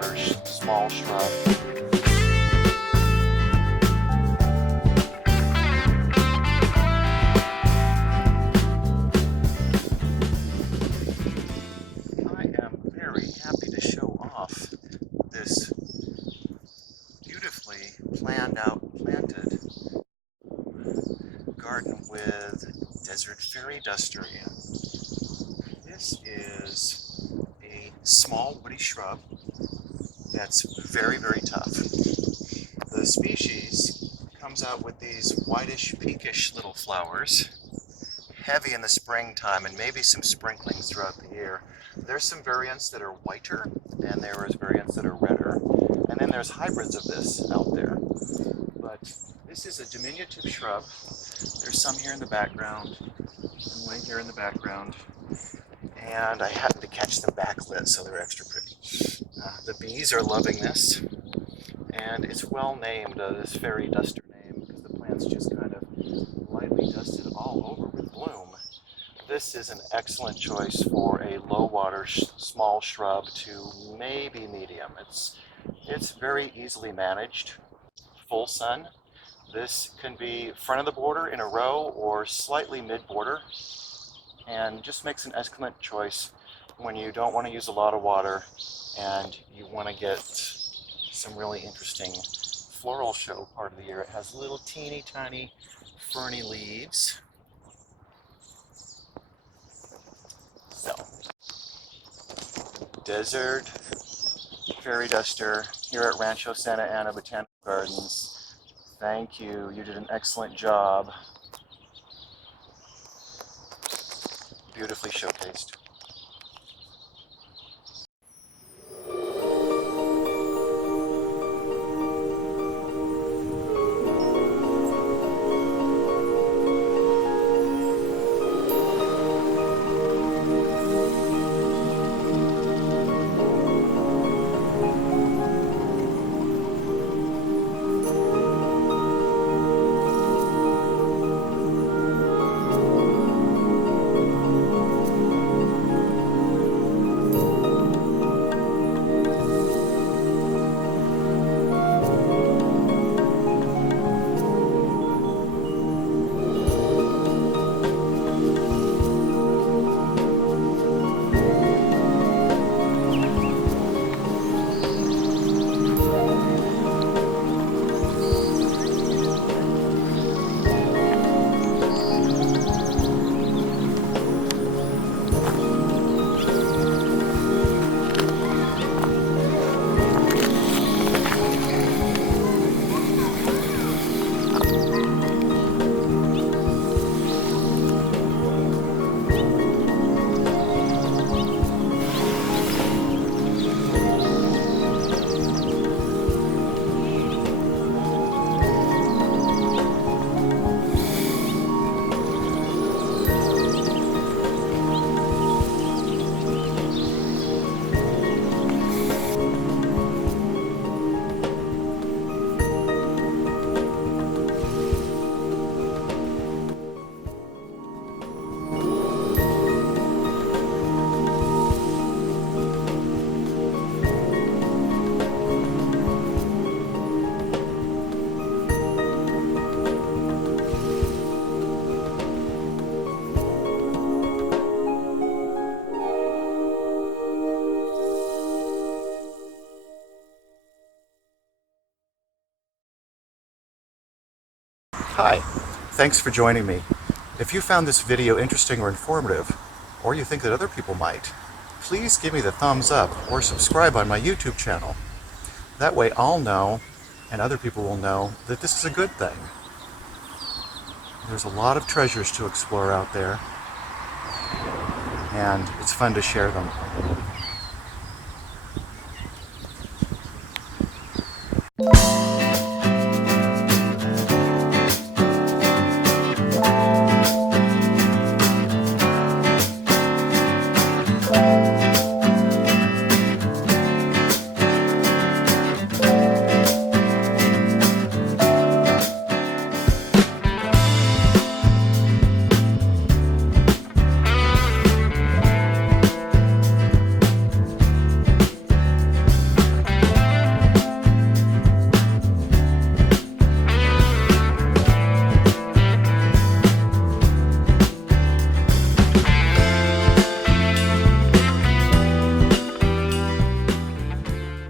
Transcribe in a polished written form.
water small shrub. I am very happy to show off this beautifully planted garden with desert fairy duster in. This is a small woody shrub that's very, very tough. The species comes out with these whitish, pinkish little flowers, heavy in the springtime and maybe some sprinklings throughout the year. There's some variants that are whiter, and there's variants that are redder, and then there's hybrids of this out there. But this is a diminutive shrub. There's some here in the background, and way here in the background, and I happened to catch them backlit, so they're extra pretty. The bees are loving this, and it's well named, this fairy duster name, because the plant's just kind of lightly dusted all over with bloom. This is an excellent choice for a low water small shrub to maybe medium. It's very easily managed. Full sun. This can be front of the border in a row or slightly mid border, and just makes an excellent choice when you don't want to use a lot of water and you want to get some really interesting floral show part of the year. It has little teeny tiny ferny leaves. So, desert fairy duster here at Rancho Santa Ana Botanical Gardens. Thank you. You did an excellent job. Beautifully showcased. Hi, thanks for joining me. If you found this video interesting or informative, or you think that other people might, please give me the thumbs up or subscribe on my YouTube channel. That way I'll know, and other people will know, that this is a good thing. There's a lot of treasures to explore out there, and it's fun to share them.